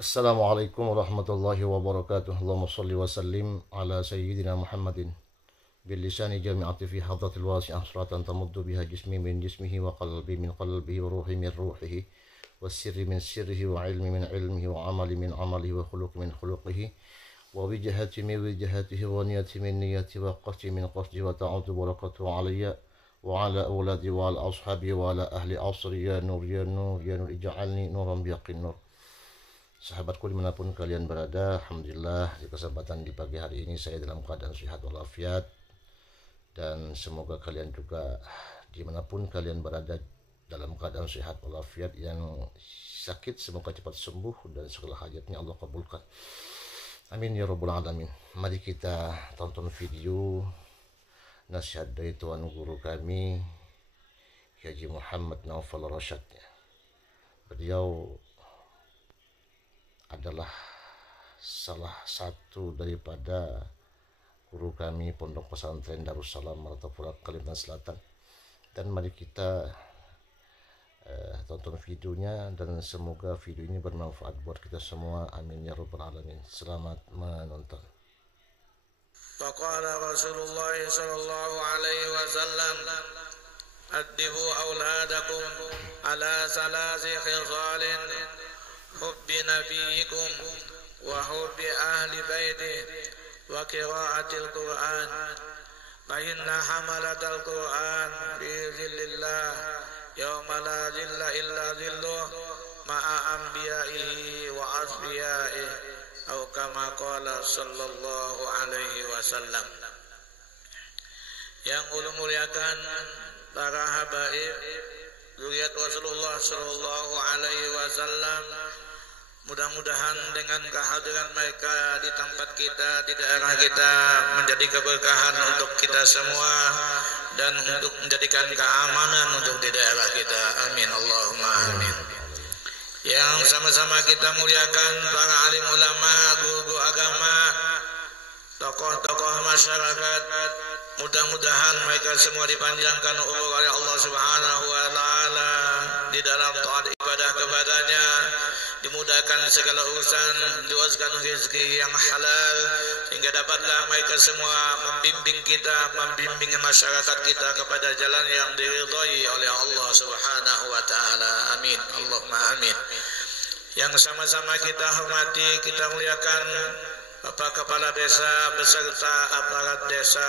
Assalamualaikum warahmatullahi wabarakatuh. Allahumma salli wa sallim ala sayyidina Muhammadin bil lisani jami'ati fi hadratil wasi'ah suratan tamuddu biha jismi min jismihi wa qalbi min qalbihi wa ruhi min ruhihi wa sirri min sirrihi wa ilmi min ilmihi wa amali min amalihi wa khuluqi min khuluqihi wa wijahati min wijahatihi wa niyati min niyati wa qasdi min qasdi wa ta'udu barakatuhu alayya wa ala awladi wa ala ashabi wa ala ahli asri ya nur ya nur ya nur ij'alni nuran biyaqin nur. Sahabatku dimanapun kalian berada, alhamdulillah di kesempatan di pagi hari ini saya dalam keadaan sehat walafiat, dan semoga kalian juga dimanapun kalian berada dalam keadaan sehat walafiat. Yang sakit semoga cepat sembuh dan segala hajatnya Allah kabulkan, amin ya rabbal alamin. Mari kita tonton video nasihat dari Tuan Guru kami Haji Muhammad Naufal Rasyad. Beliau adalah salah satu daripada guru kami Pondok Pesantren Darussalam Martapura, Kalimantan Selatan. Dan mari kita tonton videonya, dan semoga video ini bermanfaat buat kita semua, amin ya rabbal alamin. Selamat menonton. Faqala Rasulullah sallallahu alaihi wasallam, addibu auladakum ala salasi khisalin, hubbi nabiyikum wa hubbi ahli baitih wa qiraatil Qur'an, fa inna hamalatal Qur'an fi zillillah yawma la zilla illa zilluh ma'a anbiya'ihi wa asfiya'ihi, atau kama qala sallallahu alaihi wasallam. Yang ulun muliakan para habaib zuriat Rasulullah sallallahu alaihi wasallam, mudah-mudahan dengan kehadiran mereka di tempat kita, di daerah kita, menjadi keberkahan untuk kita semua dan untuk menjadikan keamanan untuk di daerah kita, amin Allahumma amin. Yang sama-sama kita muliakan para alim ulama, guru agama, tokoh-tokoh masyarakat, mudah-mudahan mereka semua dipanjangkan umur oleh Allah Subhanahu wa taala di dalam taat ibadah kepadanya, dimudahkan segala urusan, diluaskan rezeki yang halal, sehingga dapatlah mereka semua membimbing kita, membimbing masyarakat kita kepada jalan yang diridhai oleh Allah Subhanahu wa taala, amin Allahumma amin. Yang sama-sama kita hormati, kita muliakan Bapak Kepala Desa beserta aparat desa,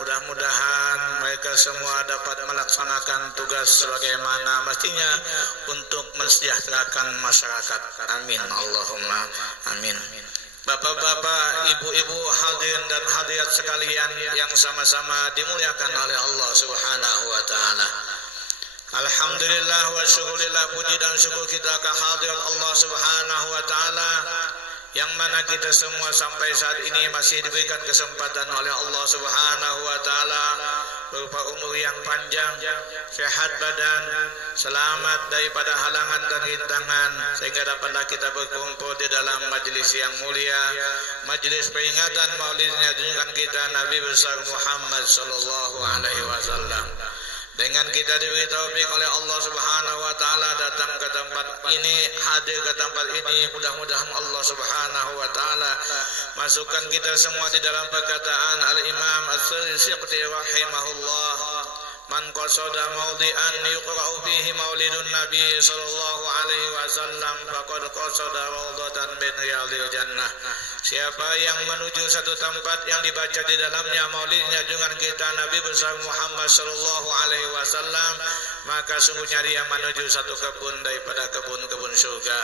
mudah-mudahan mereka semua dapat melaksanakan tugas sebagaimana mestinya untuk mensejahterakan masyarakat, amin Allahumma amin. Bapak-bapak, ibu-ibu, hadirin dan hadirat sekalian yang sama-sama dimuliakan oleh Allah Subhanahu wa taala. Alhamdulillah wa syukurillah, puji dan syukur kita kehadirat Allah Subhanahu wa taala, yang mana kita semua sampai saat ini masih diberikan kesempatan oleh Allah Subhanahu wa taala berupa umur yang panjang, sehat badan, selamat daripada halangan dan rintangan, sehingga dapatlah kita berkumpul di dalam majelis yang mulia, majelis peringatan maulidnya junjungan kita Nabi besar Muhammad sallallahu alaihi wasallam. Dengan kita diberi taufik oleh Allah Subhanahu wa taala datang ke tempat ini, hadir ke tempat ini, mudah-mudahan Allah Subhanahu wa taala masukkan kita semua di dalam perkataan Al-Imam As-Syiqti rahimahullah, man qasada mawdi'an yuqra'u fihi maulidun nabi sallallahu alaihi wasallam faqad qasada rawdatan min riyadil jannah. Siapa yang menuju satu tempat yang dibaca di dalamnya maulidnya junjungan kita Nabi besar Muhammad sallallahu alaihi wasallam, maka sungguhnya dia menuju satu kebun daripada kebun-kebun surga.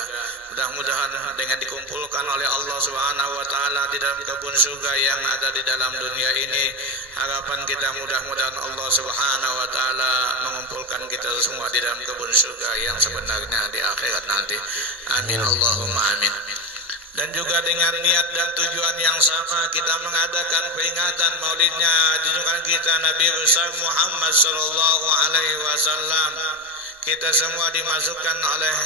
Mudah-mudahan dengan dikumpulkan oleh Allah Subhanahu wa taala di dalam kebun surga yang ada di dalam dunia ini, harapan kita mudah-mudahan Allah Subhanahu wa taala mengumpulkan kita semua di dalam kebun surga yang sebenarnya di akhirat nanti, amin Allahumma amin. Dan juga dengan niat dan tujuan yang sama kita mengadakan peringatan maulidnya junjungan kita Nabi besar Muhammad sallallahu alaihi wasallam. Kita semua dimasukkan oleh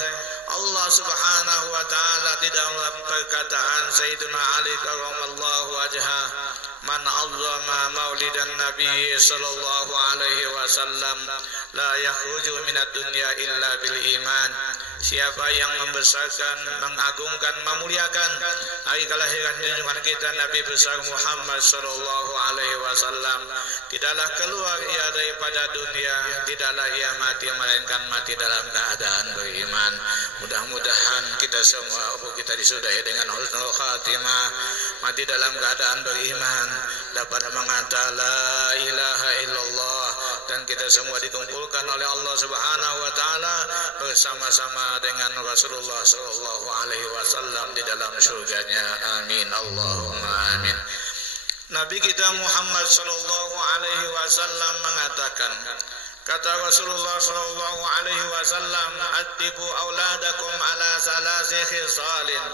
Allah Subhanahu wa taala di dalam perkataan Sayyidina Ali karramallahu wajhah, man azzama maulidan Nabi sallallahu alaihi wasallam la yakhruju minad dunya illa bil iman. siapa yang membesarkan, mengagungkan, memuliakan hari kelahiran junjungan kita Nabi besar Muhammad sallallahu alaihi wasallam. Tidaklah keluar ia daripada dunia, tidaklah ia mati melainkan mati dalam keadaan beriman. Mudah-mudahan kita semua kita disudahi dengan husnul khatimah, mati dalam keadaan beriman, dapat mengatakan la ilaha illallah, dan kita semua dikumpulkan oleh Allah Subhanahu wa taala bersama-sama dengan Rasulullah sallallahu alaihi wasallam di dalam surganya. Amin Allahumma amin. Nabi kita Muhammad sallallahu alaihi wasallam mengatakan, kata Rasulullah sallallahu alaihi wasallam, "Addibu auladakum ala salasi khisalin,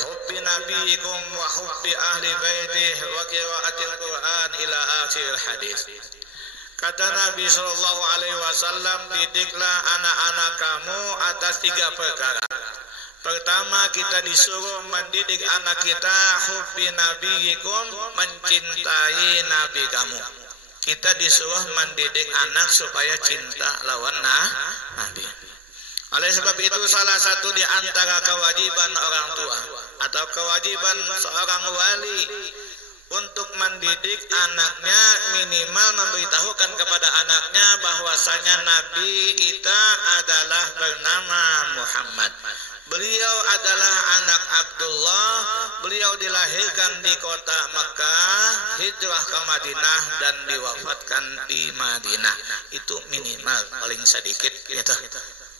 hubbi nabiyikum wa hubbi ahli baitih wa qiraatil Qur'an ila akhir hadis." Kata Nabi sallallahu alaihi wasallam, didiklah anak-anak kamu atas 3 perkara. Pertama, kita disuruh mendidik anak kita hubbi nabiyikum, mencintai nabi kamu. Kita disuruh mendidik anak supaya cinta lawan nabi. Oleh sebab itu salah satu di antara kewajiban orang tua atau kewajiban seorang wali untuk mendidik anaknya, minimal memberitahukan kepada anaknya bahwasanya nabi kita adalah bernama Muhammad. Beliau adalah anak Abdullah, beliau dilahirkan di kota Makkah, hijrah ke Madinah dan diwafatkan di Madinah. Itu minimal paling sedikit gitu.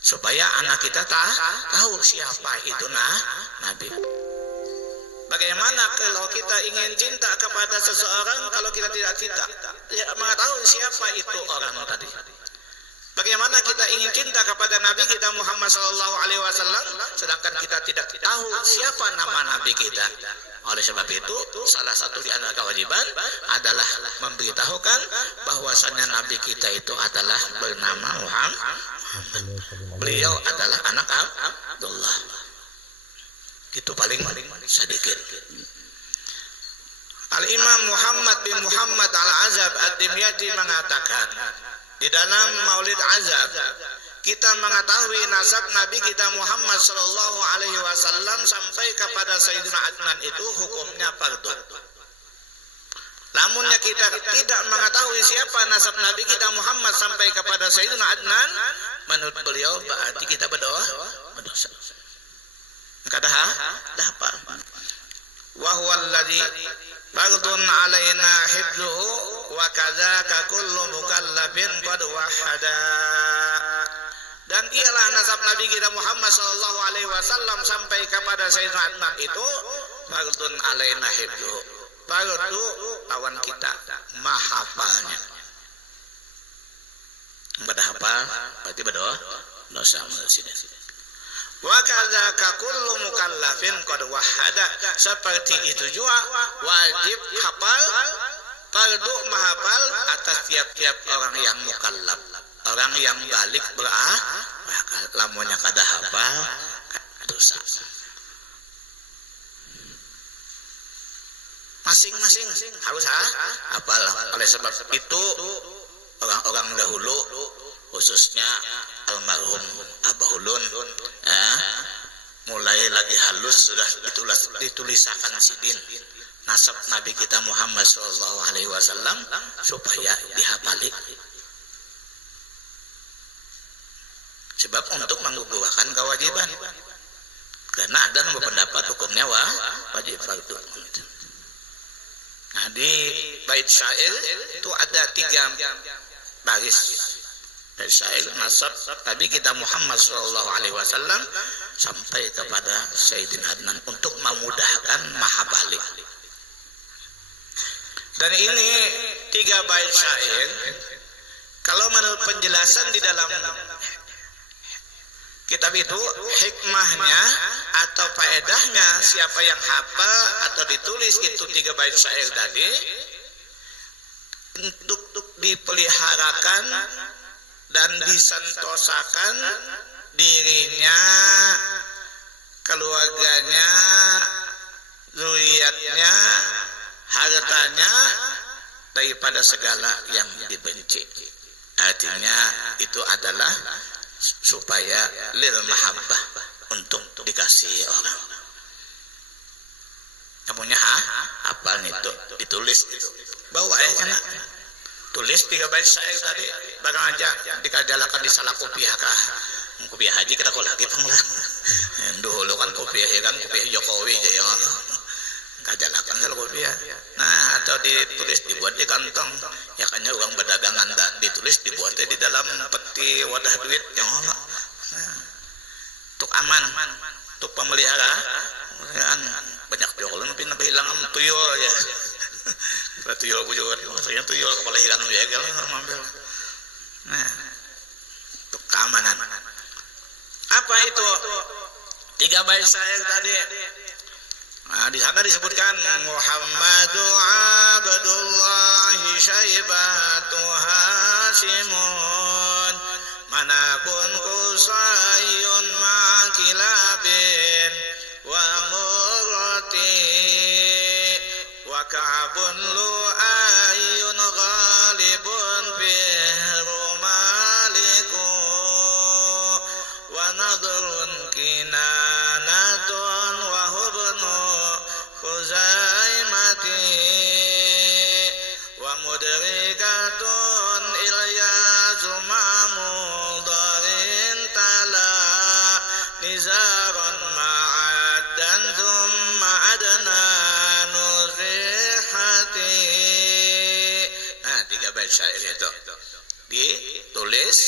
Supaya anak kita tahu siapa itu nabi. Bagaimana kalau kita ingin cinta kepada seseorang kalau kita tidak mengetahui siapa itu orang tadi? Bagaimana kita ingin cinta kepada Nabi kita Muhammad SAW sedangkan kita tidak tahu siapa nama Nabi kita? Oleh sebab itu, salah satu di antara kewajiban adalah memberitahukan bahwasanya Nabi kita itu adalah bernama Muhammad. Beliau adalah anak Abdullah. Itu paling sedikit. Al-Imam Muhammad bin Muhammad Al-Azab Ad-Dimyati mengatakan, di dalam Maulid Azab kita mengetahui nasab Nabi kita Muhammad sallallahu alaihi wasallam sampai kepada Sayyidina Adnan itu hukumnya fardu. Namunnya kita tidak mengetahui siapa nasab Nabi kita Muhammad sampai kepada Sayyidina Adnan, menurut beliau berarti kita berdosa. Dapat. Wa huwa alladhi fardun alaina hibluhu wa kadzaka kullu mukallafin qad wahada. Dan ialah nasab Nabi kita Muhammad sallallahu alaihi wasallam sampai kepada Sayyidina Adnan itu fardun alaina hibluhu. Fardu lawan kita mahafalnya. Berhafal berarti berdosa menurut wa kadzaka kullu mukallafin qad wahada. Seperti itu juga wajib hafal, fardu menghafal atas tiap-tiap orang yang mukallaf, orang yang balik berakal. Lamunnya kada hafal dosa. Masing-masing harus hafal. Oleh sebab itu orang-orang dahulu khususnya almarhum Abah Ulun mulai lagi halus sudah ditulisakan sidin nasab Nabi kita Muhammad sallallahu alaihi wasallam supaya dihafali. Sebab untuk menggugurkan kewajiban. Karena ada yang berpendapat hukumnya wajib fardu. Nah, di bait syair itu ada 3 baris. Bait syair nasab Nabi kita Muhammad sallallahu alaihi wasallam sampai kepada Sayyidina Adnan untuk memudahkan mahafali. Dan ini 3 bait syair kalau menurut penjelasan di dalam kitab itu, hikmahnya atau faedahnya siapa yang hafal atau ditulis itu 3 bait syair tadi untuk dipeliharakan dan disentosakan dirinya, keluarganya, zuriatnya, hartanya daripada segala yang dibenci. Artinya itu adalah supaya lil mahabbah, untuk dikasih orang. Kamunya hafal itu ditulis bawa enak. Tulis 3 bait syair tadi barang aja dikajalakan di salah kopiah kah. Kopiah haji kita kok lagi panglah. Dulu kan kopiah ya kan kopiah Jokowi ya. Kajalakan kalau kopiah. Nah, atau ditulis dibuat di kantong. Ya kayaknya orang berdagangan ditulis dibuatnya di dalam peti wadah duit yang Allah. Nah, untuk aman, untuk pemeliharaan banyak jokolan tapi nabi hilang am tuyul ya. Tuyul bujur, maksudnya tuyul kepala hilang ya kalau ngambil. Nah, untuk keamanan. Apa itu 3 bait syair tadi? Nah, di sana disebutkan Muhammadu Abdullah Syaibatu Hasimun manapun kusayun ma'kilabin wa murati wa ka'bun lu'ayun ghalibun fihru maliku wa nadrun kinanatun wa hubnu khuzaimati wa mudrikatun ilyasu ma'mudarin tala nizaran ma'addan thumma adna nusihati. Nah, 3 bait syair itu ditulis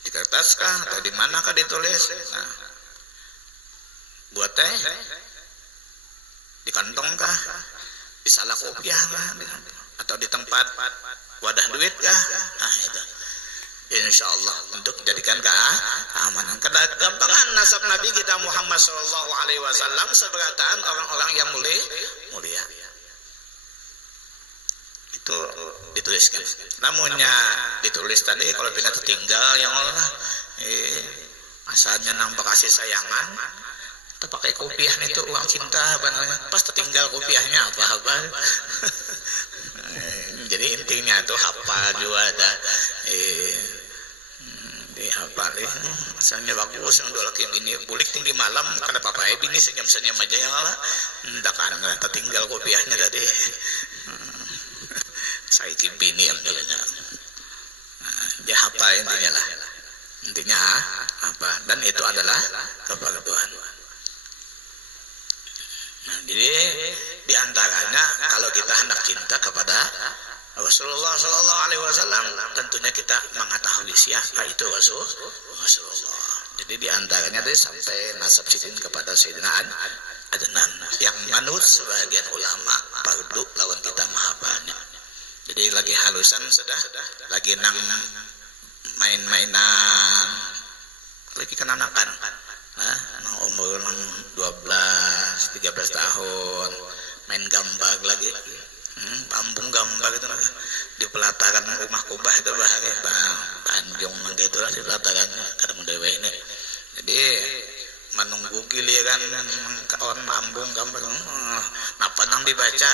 di kertas kah atau di mana kah ditulis. Nah, buat teh di kantong kah, di salah kopiah kah, atau di tempat wadah duit kah. Nah, itu insya Allah untuk jadikan keamanan. Kegampangan nasab Nabi kita Muhammad Sallallahu Alaihi Wasallam seberataan orang-orang yang mulia. Itu dituliskan. Namunnya ditulis tadi kalau pindah tertinggal yang Allah asalnya nambah kasih sayangan. Kita pakai kopiah itu uang cinta pas tertinggal kopiahnya apa-apa. Jadi intinya itu hafal juga ada dihafal misalnya bagus yang dua laki bini bulik tinggi malam kada apa-apa bini senyum-senyum aja yang Allah ndak kan tertinggal kopiahnya tadi. Saya bini yang dulunya dia hafal intinya apa, dan itu adalah keperluan. Nah, jadi diantaranya kalau kita hendak cinta kepada Rasulullah Sallallahu Alaihi Wasallam, tentunya kita mengetahui siapa itu Rasulullah. Jadi diantaranya tadi sampai nasab sidin kepada Sayyidina Adnan yang manut sebagian ulama fardu lawan kita mahabanya. Jadi lagi halusan sudah lagi nang main-mainan lagi kenanakan. Nah, umur 12-13 tahun main gambar lagi, pambung gambar itu di pelataran rumah Kubah itu bahaya Tanjung gitu lah di pelataran kadang dewe ini. Jadi menunggu giliran kawan pambung gambar, napa nang dibaca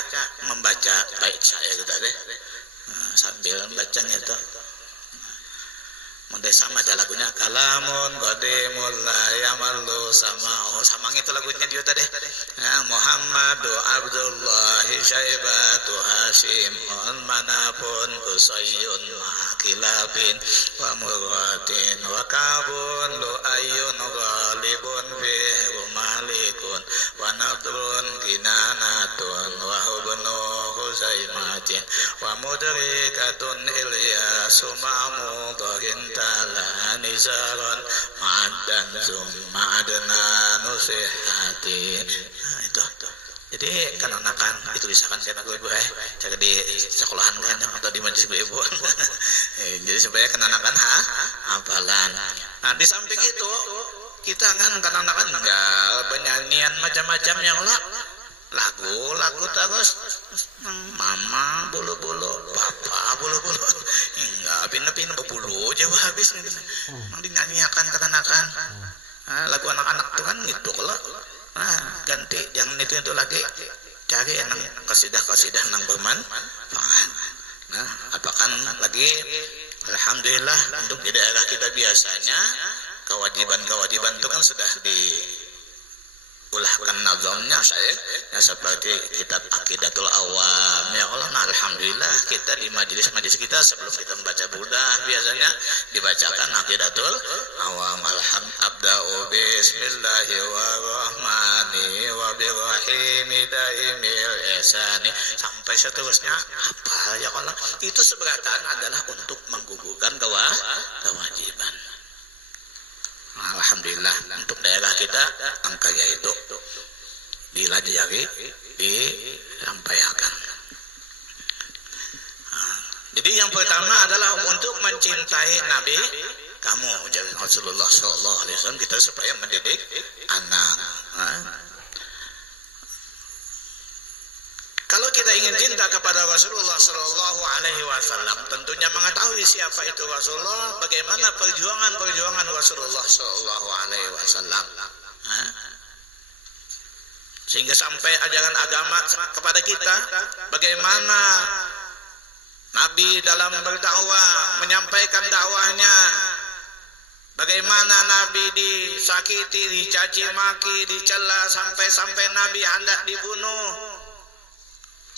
membaca bait saya gitu deh, sambil bacanya itu. Mundai sama aja lagunya kalamun qadimul la yamallu samang itu lagunya dia tadi. Ya, Muhammadu Abdullah Syaibatu Hashim manapun kusayyun makilabin wa muratin wa kabun lu ayyun ghalibun fihi malikun wa nadrun kinanatun wa hubnu huzaimatin wa mudrikatun ilyasu ma'mudahin tala nizaran ma'addan ma'adna nusihati. Nah, itu jadi kenanakan itu disakan saya ibu cari di sekolahan kan atau di majelis ibu. Jadi supaya kenanakan hafalan. Nah, di samping itu kita kan kenanakan enggak penyanyian macam-macam yang lagu terus mama bulu-bulu papa bulu-bulu enggak pin-pin bulu aja habis nih dinyanyikan ketanakan. Lagu anak-anak tuh kan gitu kalau ganti jangan itu lagi cari yang kasidah nang bermanfaat. Nah, apakah lagi Alhamdulillah untuk di daerah kita biasanya kewajiban-kewajiban itu kan sudah diulahkan nazamnya saya ya, seperti kitab Aqidatul Awam ya Allah. Nah, alhamdulillah kita di majelis-majelis kita sebelum kita membaca burdah biasanya dibacakan Aqidatul Awam. Abda'u bismillahirrahmanirrahim daimil ihsani sampai seterusnya apa ya Allah. Itu seberatan adalah untuk menggugurkan kewajiban. Alhamdulillah untuk daerah kita angkanya itu dilajari disampaikan. Jadi yang pertama adalah untuk mencintai Nabi kamu Rasulullah Sallallahu Alaihi Wasallam, kita supaya mendidik anak. Kalau kita ingin cinta kepada Rasulullah Sallallahu Alaihi Wasallam, tentunya mengetahui siapa itu Rasulullah, bagaimana perjuangan Rasulullah Sallallahu Alaihi Wasallam, sehingga sampai ajaran agama kepada kita, bagaimana Nabi dalam berdakwah menyampaikan dakwahnya, bagaimana Nabi disakiti, dicaci maki, dicela sampai Nabi hendak dibunuh.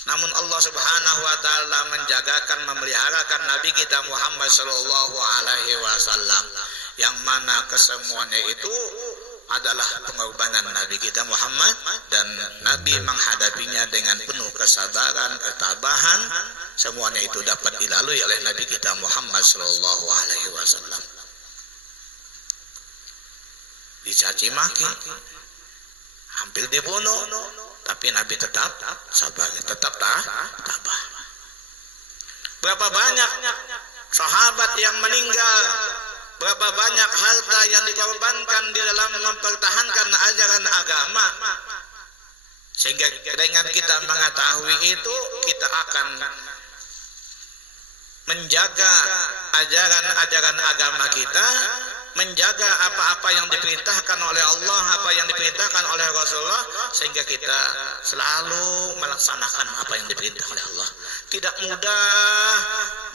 Namun Allah Subhanahu wa taala menjagakan, memeliharakan Nabi kita Muhammad sallallahu alaihi wasallam, yang mana kesemuanya itu adalah pengorbanan Nabi kita Muhammad, dan Nabi menghadapinya dengan penuh kesabaran, ketabahan. Semuanya itu dapat dilalui oleh Nabi kita Muhammad sallallahu alaihi wasallam. Dicaci maki, hampir dibunuh, tapi Nabi tetap sabar, tetap tabah. Berapa banyak sahabat yang meninggal, berapa banyak harta yang dikorbankan di dalam mempertahankan ajaran agama. Sehingga dengan kita mengetahui itu, kita akan menjaga ajaran agama kita, menjaga apa-apa yang diperintahkan oleh Allah, apa yang diperintahkan oleh Rasulullah, sehingga kita selalu melaksanakan apa yang diperintahkan oleh Allah. Tidak mudah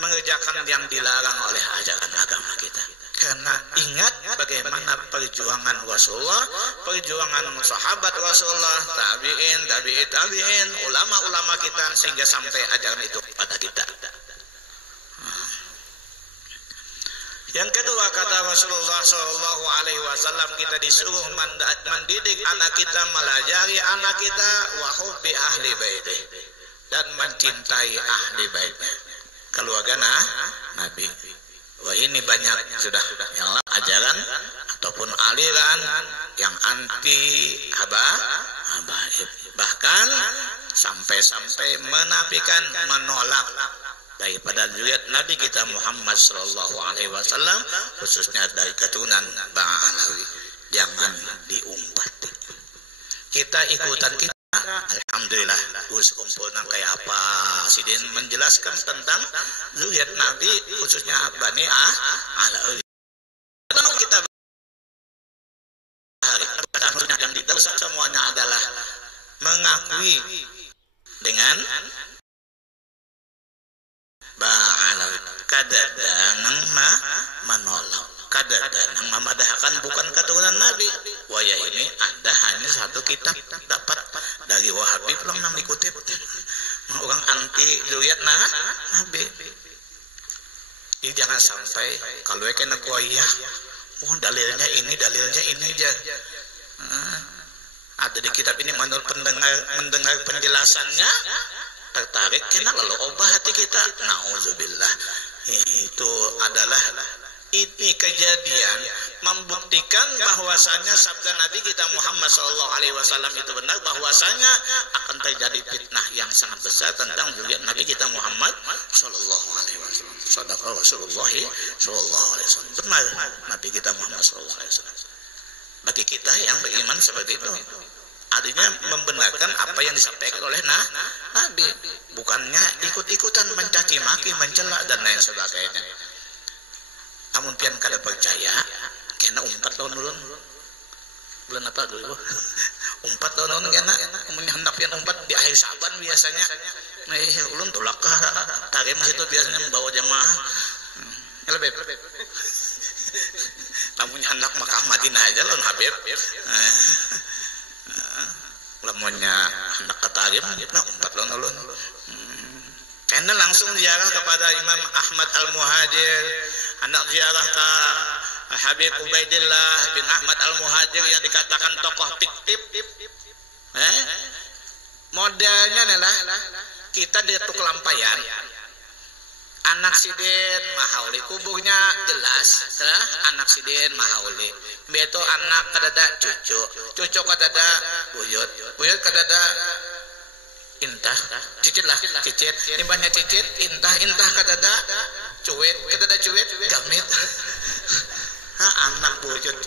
mengerjakan yang dilarang oleh ajaran agama kita. Karena ingat bagaimana perjuangan Rasulullah, perjuangan sahabat Rasulullah, tabi'in, ulama-ulama kita, sehingga sampai ajaran itu pada kita. Yang kedua, kata Rasulullah Sallallahu Alaihi Wasallam, kita disuruh mendidik anak kita, melajari anak kita, wa hubbi ahli baitih, dan mencintai ahli baitnya, keluarga Nabi. Wah, ini banyak sudah yang ajaran ataupun aliran yang anti habaib, bahkan sampai menafikan, menolak daripada zuriat Nabi kita Muhammad sallallahu alaihi wasallam, khususnya dari keturunan Bani Alawi. Jangan diumpat. Kita ikutan kita. Alhamdulillah, Gus kumpul kayak apa Sidin menjelaskan tentang zuriat Nabi, khususnya Bani Alawi. Kalau kita yang diteruskan semuanya adalah mengakui dengan ba'alawi, kadadanang menolak, kadadanang memadahkan bukan keturunan Nabi. Waya ini ada hanya satu kitab dapat dari Wahabi, belum nang dikutip orang anti zuriat Nabi. Jadi jangan sampai kalau kena goyah, dalilnya ini aja. Ada di kitab ini, menurut mendengar penjelasannya tertarik, kena lalu obah hati kita. Nauzubillah. Itu adalah ini kejadian membuktikan bahwasanya sabda Nabi kita Muhammad SAW itu benar, bahwasanya akan terjadi fitnah yang sangat besar tentang zuriat Nabi kita Muhammad SAW. Sadaqa Rasulullah SAW. Benar Nabi kita Muhammad SAW. Bagi kita yang beriman seperti itu, artinya membenarkan apa yang disampaikan oleh Nabi, bukannya ikut-ikutan mencaci maki, mencela dan lain sebagainya. Namun pian kada percaya, kena umpat tahun bulan apa dulu? Umpat tahun kena, hendak pian umpat di akhir Saban biasanya. Ulun tulak tarim situ biasanya membawa jamaah. Habib. Lamunnya anak Makkah Madinah aja lawan Habib. Lamunnya anak Katarim, nah umpat lawan. Karena langsung ziarah kepada Imam Ahmad Al-Muhajir, anak ziarah ke Habib Ubaidillah bin Ahmad Al-Muhajir yang dikatakan tokoh fiktif. Modelnya adalah kita di Tuk Lampayan, anak Sidin Mahauli, kuburnya jelas, anak Sidin Mahauli. Beto anak kadada cucu kadada buyut kadada intah, cicit lah, cicit, timbanya cicit, intah kadada cuit gamit. Anak buyut,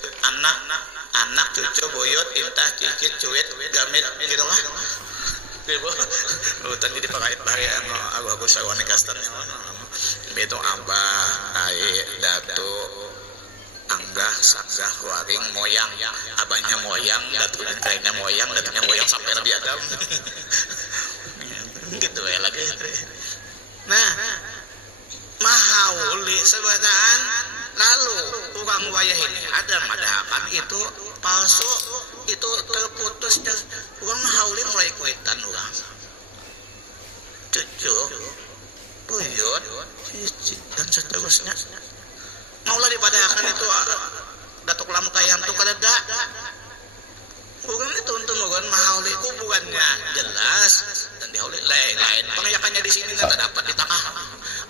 anak cucu buyut, intah, cicit, cuit, gamit, gitu lah. Tadi dipakai bahaya aku sawane kastan beto abah ai datu anggah sanggah waring moyang abahnya moyang datu dan kainnya moyang datunya moyang sampai Nabi Adam gitu ya lagi. Nah mahauli sebataan lalu tukang wayah ini ada madahakan itu palsu, itu terputus dan orang mahauli mulai kuitan orang cucu buyut cicit dan seterusnya maulah dipadahakan itu Datuk Lampayan tuh kadada orang itu untuk orang mahauli kuburannya jelas dan dihauli lain pengayakannya di sini nggak dapat di tengah,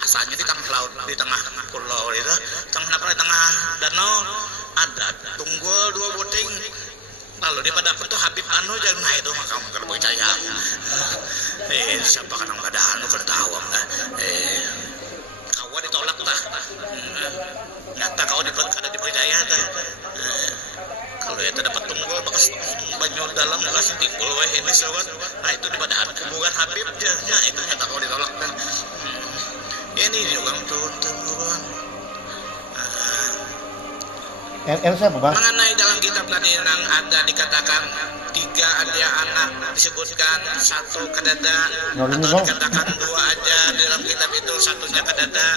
asalnya di tengah laut, di tengah pulau itu di tengah danau ada tunggul 2 buting. Lalu di pada tuh Habib anu jangan nah itu maka kalau percaya siapa kan nggak ada anu kalau tahu enggak kau ditolak lah nyata kau dipercaya dah kalau ya dapat tunggul bekas banyu dalam kasih timbul weh ini sobat. Nah itu di pada bukan Habib jadinya itu nyata kau ditolak kan ini juga turun Elsa apa, Bang? Mengenai dalam kitab tadi yang ada dikatakan 3 ada anak disebutkan 1 kadada atau dikatakan 2 aja dalam kitab itu 1-nya kadada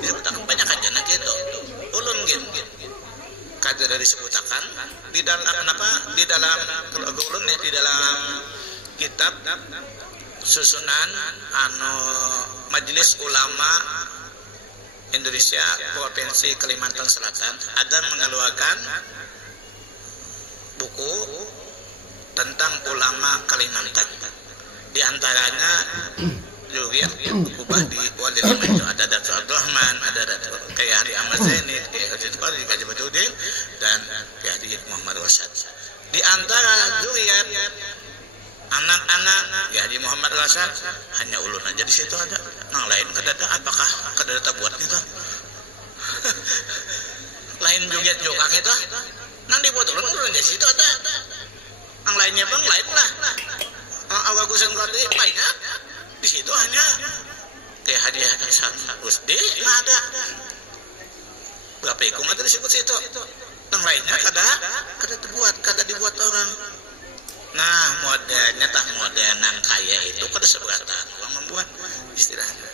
disebutkan banyak aja nak gitu ulun gitu kadada disebutkan di dalam di dalam kalau ulun di dalam kitab susunan anu Majelis Ulama Indonesia Provinsi Kalimantan Selatan ada mengeluarkan buku tentang ulama Kalimantan. Di antaranya juga kubah di Wali Lima itu ada Datuk Abdul Rahman, ada Datuk Kiai Hari Ahmad Zaini, Kiai Haji Fadli, Kiai Badudin, dan Kiai Muhammad Wasat. Di antara zuriat anak-anak ya di Muhammad Rasad hanya ulun aja di situ ada. Nang lain kadada apakah kadada buat itu? Lain juga jokang itu. Nang dibuat ulun di situ ada. Nang lainnya bang lain lah. Nang awagusan berarti banyak. Di situ hanya kayak hadiah Usdi nggak ada. Berapa ikung ada disebut situ. Nang lainnya kada dibuat orang. Nah, modelnya model nang kaya itu kada seberatan orang membuat istilahnya.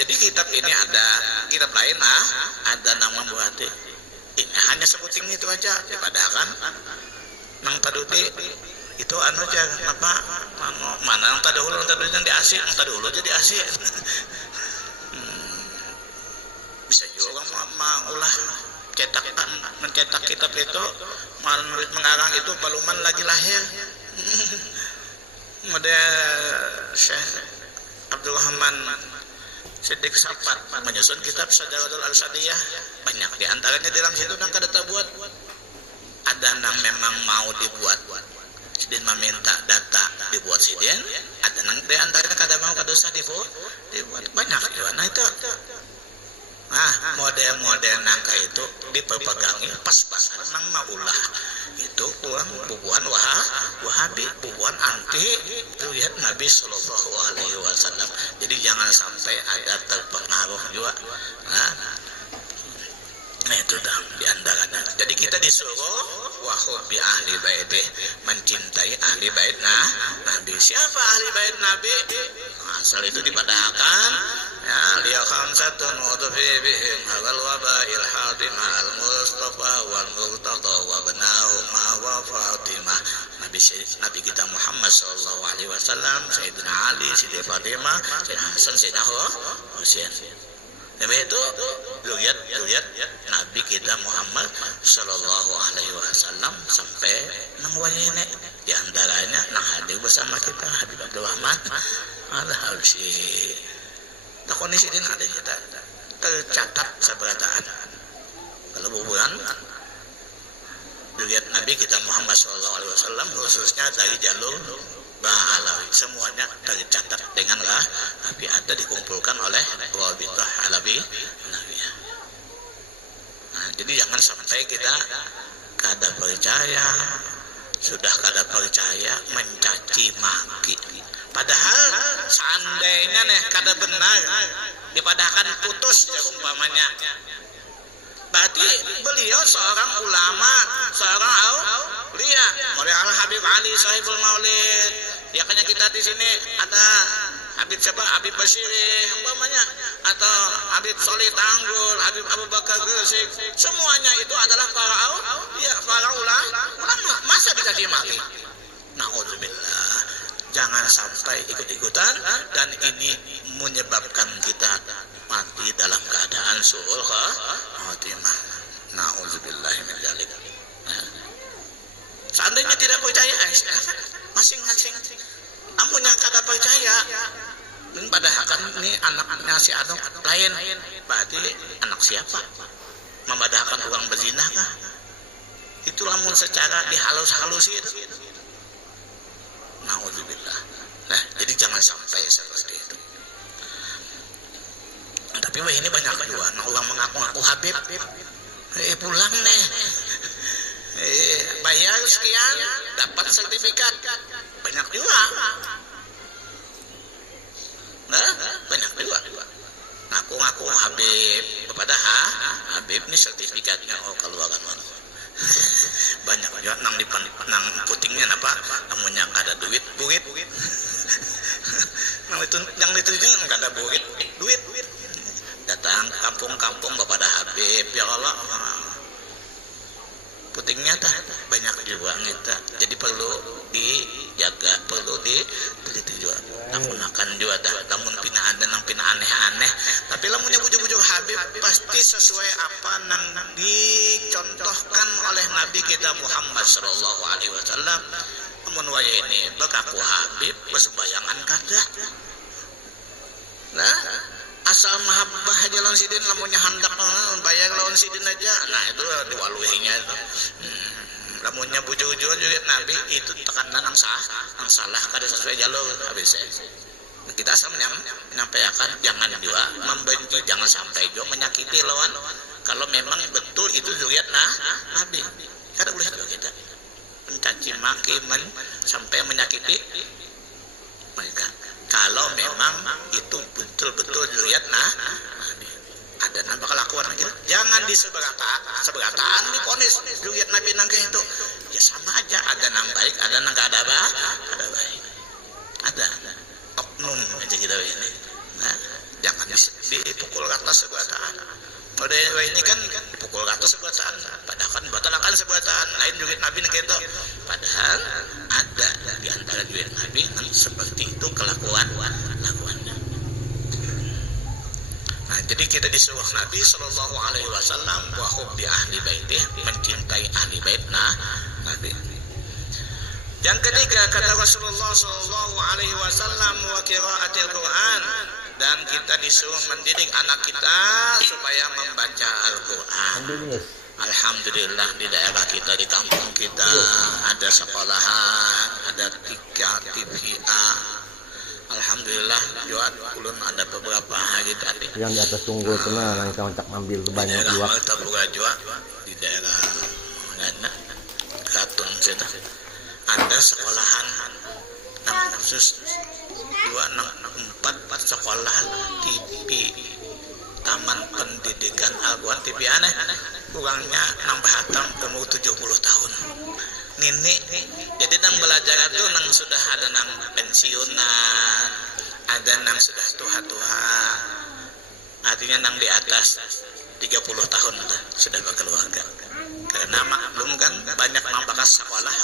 Jadi kitab ini ada kitab lain ada nang membuat ini hanya sebuting itu aja dipadakan nang taduti itu anu aja apa mana nang tadahulu yang di asik nang tadahulu jadi asik. Bisa juga orang ulah mencetak kitab itu menulis mengarang itu baluman lagi lahir. Model Syekh Abdul Rahman Siddiq Sapat menyusun kitab Sajaratul Al-Sadiyah banyak di antaranya di dalam situ nang kada buat ada nang memang mau dibuat Sidin meminta data dibuat Sidin ada nang di antaranya kada mau kada usah dibuat banyak nah itu. Nah, model-model nangka itu diperpegangi pas-pasan nang maulah itu kurang bubuhan Wahabi, bubuhan anti riwayat Nabi Sallallahu Alaihi Wasallam. Jadi jangan sampai ada terpengaruh juga. Nah itu dah di antaranya. Jadi kita disuruh wahubbi ahli baiti, mencintai ahli bait Nabi. Siapa ahli bait Nabi? Asal itu dipadakan ya liya khamsatun udfi bihim hadzal wabail hadimah al mustafa wal murtada wa banahuma wa fatimah. Nabi kita Muhammad sallallahu alaihi wasallam, Sayyidina Ali, Siti Fatimah, Sayyidina Hasan, Sayyidina Husain. Demi itu lihat Nabi kita Muhammad sallallahu alaihi wasallam sampai nang wayene di antaranya nang hadir bersama kita Habib Abdul Rahman Al-Habsyi. Takoni sidin ada kita tercatat sabarataan. Kalau buburan lihat Nabi kita Muhammad sallallahu alaihi wasallam khususnya dari jalur Alawi semuanya tercatat dengan Nabi ada dikumpulkan oleh Wabitah Alawi Nabi. Nah, jadi jangan sampai kita kada percaya, sudah kada percaya mencaci maki. Padahal seandainya nih kada benar dipadahkan putus ya umpamanya. Berarti beliau seorang ulama, seorang aulia. Mulai Al Habib Ali Sahibul Maulid. Ya kayaknya kita di sini ada Habib siapa? Habib Basiri umpamanya, atau Habib Solih Tanggul, Habib Abu Bakar Gresik. Semuanya itu adalah para para ulama. Masa dicaci maki? Naudzubillah. Jangan sampai ikut-ikutan dan ini menyebabkan kita mati dalam keadaan su'ul khatimah. Na'udzubillahi min dzalik. Seandainya tidak percaya, masing-masing. Amunnya kada percaya, padahal kan ini anaknya si Adok lain. Berarti anak siapa? Membadahkan orang berzina kah? Itu lamun secara dihalus-halusin. Na'udzubillah. Nah, jadi jangan sampai seperti itu. Tapi wah ini banyak juga nah, orang mengaku-ngaku Habib pulang nih bayar sekian dapat sertifikat banyak juga nah banyak juga ngaku-ngaku Habib padahal Habib ini sertifikatnya keluaran mana banyak juga nang putingnya apa namun yang ada duit nang itu yang dituju nggak ada duit datang kampung-kampung kepada Habib ya Allah putingnya dah banyak juga kita jadi perlu dijaga perlu diteliti juga namun juga dah namun pina aneh-aneh tapi lamunnya bujuk-bujuk Habib pasti sesuai apa nang dicontohkan oleh Nabi kita Muhammad sallallahu alaihi wasallam. Namun waya ini bekaku Habib bersembayangan kada nah asal mahabbah aja lawan sidin lamunnya hendak bayar lawan sidin aja nah itu diwaluhinya itu lamunnya bujuk-bujuk juga Nabi itu tekanan yang salah kada sesuai jalur habis kita asal menyampaikan jangan juga membenci jangan sampai juga menyakiti lawan kalau memang betul itu juga Nabi kada boleh kita mencaci maki sampai menyakiti mereka. Kalau memang itu betul-betul dilihat ada nampak kelakuan gitu. Jangan seberataan diponis dilihat Nabi nangke itu. Ya sama aja ada nang baik, ada nang kada baik. Ada oknum aja gitu ini. Nah, jangan dipukul rata seberataan. Udah ini kan dipukul rata seberataan. Padahal kan batalkan seberataan lain juga Nabi nangke itu. Padahal ada di antara duit Nabi seperti itu kelakuannya. Nah, jadi kita disuruh Nabi Shallallahu Alaihi Wasallam wa hubbi ahli baitih mencintai ahli bait Nabi. Yang ketiga kata Rasulullah Shallallahu Alaihi Wasallam wa qiraatil Quran dan kita disuruh mendidik anak kita supaya membaca Al-Quran. Alhamdulillah di daerah kita di kampung kita ada sekolahan, ada 3 TVA. Alhamdulillah jual ulun ada beberapa hari tadi. Yang di atas tunggul sana yang kita ambil banyak juga. Kita buka jual di daerah mana? Katun sana. Ada sekolahan nang khusus 4 sekolah TV Taman Pendidikan Al-Quran TV aneh. Kurangnya nambah hatam umur 70 tahun nini jadi nang belajar itu nang sudah ada nang pensiunan ada nang sudah tua artinya nang di atas 30 tahun lah sudah berkeluarga. Karena maklum kan banyak mang bakas sekolah